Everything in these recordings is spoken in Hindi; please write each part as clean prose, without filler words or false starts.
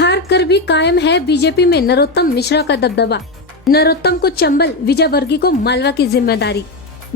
हार कर भी कायम है बीजेपी में नरोत्तम मिश्रा का दबदबा। नरोत्तम को चंबल, विजयवर्गीय को मालवा की जिम्मेदारी।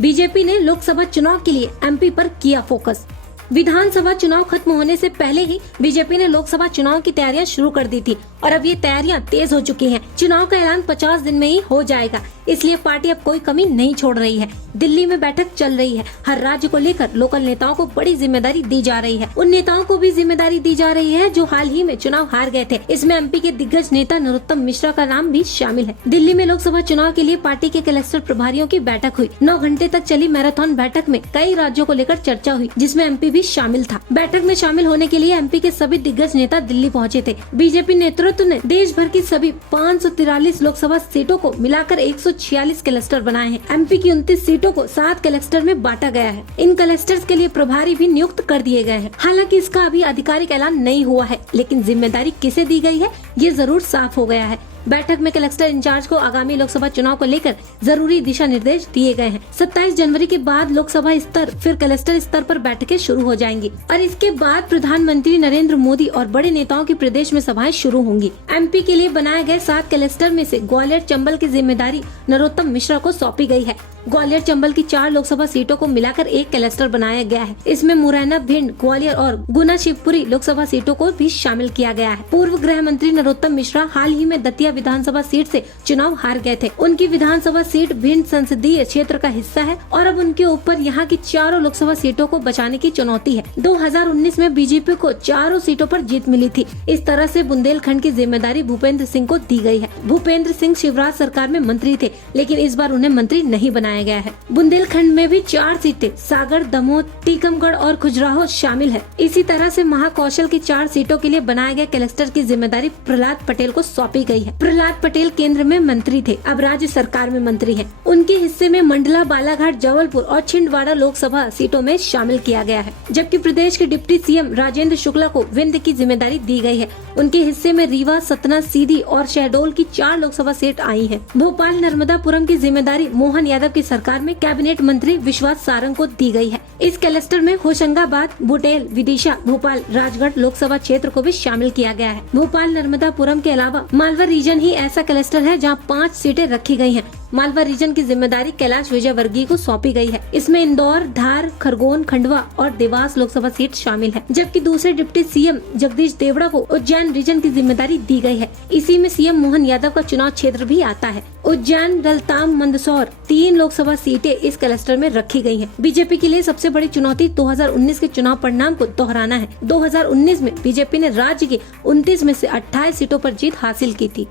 बीजेपी ने लोकसभा चुनाव के लिए एमपी पर किया फोकस। विधानसभा चुनाव खत्म होने से पहले ही बीजेपी ने लोकसभा चुनाव की तैयारियां शुरू कर दी थी और अब ये तैयारियां तेज हो चुकी हैं। चुनाव का ऐलान 50 दिन में ही हो जाएगा, इसलिए पार्टी अब कोई कमी नहीं छोड़ रही है। दिल्ली में बैठक चल रही है। हर राज्य को लेकर लोकल नेताओं को बड़ी जिम्मेदारी दी जा रही है। उन नेताओं को भी जिम्मेदारी दी जा रही है जो हाल ही में चुनाव हार गए थे। इसमें एमपी के दिग्गज नेता नरोत्तम मिश्रा का नाम भी शामिल है। दिल्ली में लोकसभा चुनाव के लिए पार्टी के क्लस्टर प्रभारियों की बैठक हुई। 9 घंटे तक चली मैराथन बैठक में कई राज्यों को लेकर चर्चा हुई, जिसमें एमपी भी शामिल था। बैठक में शामिल होने के लिए एमपी के सभी दिग्गज नेता दिल्ली पहुंचे थे। बीजेपी नेतृत्व ने देश भर की सभी 543 लोकसभा सीटों को मिलाकर 146 क्लस्टर बनाए हैं। एमपी की 29 सीटों को 7 क्लस्टर में बांटा गया है। इन क्लस्टर्स के लिए प्रभारी भी नियुक्त कर दिए गए हैं। हालांकि इसका अभी आधिकारिक ऐलान नहीं हुआ है, लेकिन जिम्मेदारी किसे दी गई है ये जरूर साफ हो गया है। बैठक में क्लस्टर इंचार्ज को आगामी लोकसभा चुनाव को लेकर जरूरी दिशा निर्देश दिए गए हैं। 27 जनवरी के बाद लोकसभा स्तर फिर क्लस्टर स्तर पर बैठकें शुरू हो जाएंगी और इसके बाद प्रधानमंत्री नरेंद्र मोदी और बड़े नेताओं की प्रदेश में सभाएं शुरू होंगी। एमपी के लिए बनाए गए 7 क्लस्टर में से ग्वालियर चंबल की जिम्मेदारी नरोत्तम मिश्रा को सौंपी गई है। ग्वालियर चंबल की 4 लोकसभा सीटों को मिलाकर एक क्लस्टर बनाया गया है। इसमें मुरैना, भिंड, ग्वालियर और गुना शिवपुरी लोकसभा सीटों को भी शामिल किया गया है। पूर्व गृह मंत्री नरोत्तम मिश्रा हाल ही में दतिया विधानसभा सीट से चुनाव हार गए थे। उनकी विधानसभा सीट भिंड संसदीय क्षेत्र का हिस्सा है और अब उनके ऊपर यहाँ की 4 लोकसभा सीटों को बचाने की चुनौती है। 2019 में बीजेपी को 4 सीटों पर जीत मिली थी। इस तरह से बुंदेलखंड की जिम्मेदारी भूपेंद्र सिंह को दी गई है। भूपेंद्र सिंह शिवराज सरकार में मंत्री थे, लेकिन इस बार उन्हें मंत्री नहीं बनाया गया है। बुंदेलखंड में भी 4 सीटें सागर, दमोह, टीकमगढ़ और खजुराहो शामिल है। इसी तरह से महाकौशल की 4 सीटों के लिए बनाए गए क्लस्टर की जिम्मेदारी प्रहलाद पटेल को सौंपी गई है। प्रहलाद पटेल केंद्र में मंत्री थे, अब राज्य सरकार में मंत्री हैं। उनके हिस्से में मंडला, बालाघाट, जबलपुर और छिंदवाड़ा लोकसभा सीटों में शामिल किया गया है। जबकि प्रदेश के डिप्टी सीएम राजेंद्र शुक्ला को विंध्य की जिम्मेदारी दी गई है। उनके हिस्से में रीवा, सतना, सीधी और शहडोल की 4 लोकसभा सीट आई है। भोपाल नर्मदापुरम की जिम्मेदारी मोहन यादव की सरकार में कैबिनेट मंत्री विश्वास सारंग को दी गई है। इस क्लस्टर में होशंगाबाद, बुटेल, विदिशा, भोपाल, राजगढ़ लोकसभा क्षेत्र को भी शामिल किया गया है। भोपाल नर्मदापुरम के अलावा मालवा रीजन ही ऐसा क्लस्टर है जहां 5 सीटें रखी गई हैं। मालवा रीजन की जिम्मेदारी कैलाश विजयवर्गीय को सौंपी गई है। इसमें इंदौर, धार, खरगोन, खंडवा और देवास लोकसभा सीट शामिल है। जबकि दूसरे डिप्टी सीएम जगदीश देवड़ा को उज्जैन रीजन की जिम्मेदारी दी गई है। इसी में सीएम मोहन यादव का चुनाव क्षेत्र भी आता है। उज्जैन, रतलाम, मंदसौर 3 लोकसभा सीटें इस क्लस्टर में रखी गई हैं। बीजेपी के लिए सबसे बड़ी चुनौती 2019 के चुनाव परिणाम को दोहराना है। 2019 में बीजेपी ने राज्य की 29 में से 28 सीटों पर जीत हासिल की थी।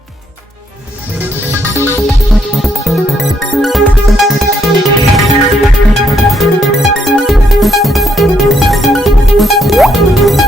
Woo!